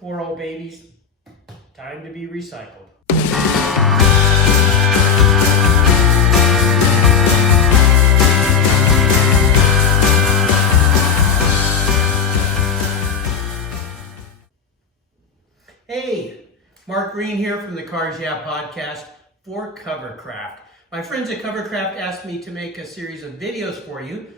Poor old babies, time to be recycled. Hey, Mark Greene here from the Cars Yeah podcast for Covercraft. My friends at Covercraft asked me to make a series of videos for you,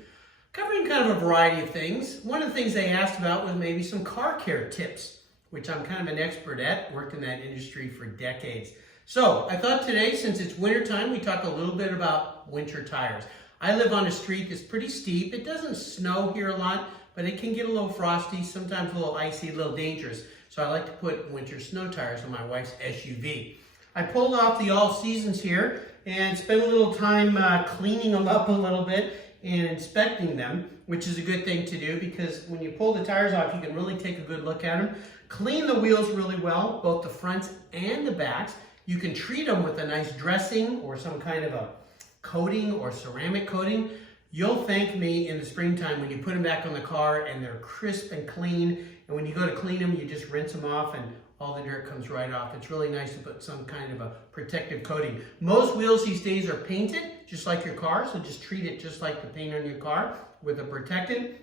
covering kind of a variety of things. One of the things they asked about was maybe some car care tips, which I'm kind of an expert at, worked in that industry for decades. So I thought today, since it's wintertime, we talk a little bit about winter tires. I live on a street that's pretty steep. It doesn't snow here a lot, but it can get a little frosty, sometimes a little icy, a little dangerous. So I like to put winter snow tires on my wife's SUV. I pulled off the all seasons here and spent a little time cleaning them up a little bit and inspecting them, which is a good thing to do because when you pull the tires off, you can really take a good look at them. Clean the wheels really well, both the fronts and the backs. You can treat them with a nice dressing or some kind of a coating or ceramic coating. You'll thank me in the springtime when you put them back on the car and they're crisp and clean. And when you go to clean them, you just rinse them off and all the dirt comes right off. It's really nice to put some kind of a protective coating. Most wheels these days are painted, just like your car, so just treat it just like the paint on your car with a protectant.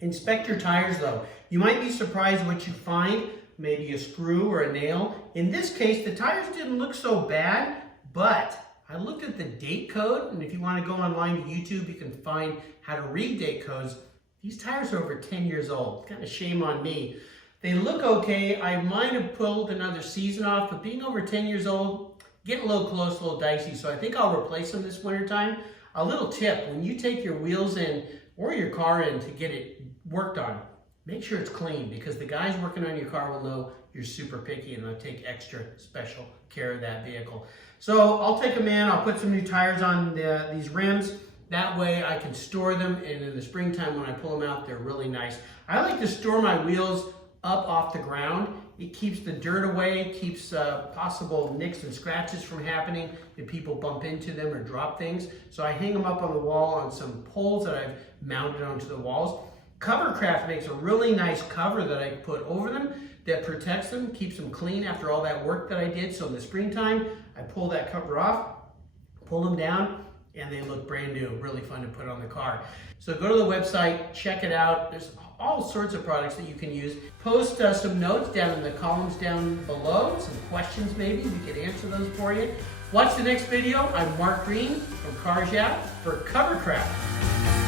Inspect your tires though. You might be surprised what you find, maybe a screw or a nail. In this case, the tires didn't look so bad, but I looked at the date code, and if you want to go online to YouTube, you can find how to read date codes. These tires are over 10 years old. Kind of shame on me. They look okay. I might have pulled another season off, but being over 10 years old, getting a little close, a little dicey, so I think I'll replace them this winter time. A little tip, when you take your wheels in or your car in to get it worked on, make sure it's clean because the guys working on your car will know you're super picky and they'll take extra special care of that vehicle. So I'll take them in, I'll put some new tires on these rims. That way I can store them, and in the springtime when I pull them out, they're really nice. I like to store my wheels up off the ground. It keeps the dirt away, keeps possible nicks and scratches from happening if people bump into them or drop things. So I hang them up on the wall on some poles that I've mounted onto the walls. Covercraft makes a really nice cover that I put over them that protects them, keeps them clean after all that work that I did. So in the springtime, I pull that cover off, pull them down, and they look brand new, really fun to put on the car. So go to the website, check it out. There's all sorts of products that you can use. Post some notes down in the columns down below, some questions maybe, we could answer those for you. Watch the next video. I'm Mark Greene from Cars Yeah for Covercraft.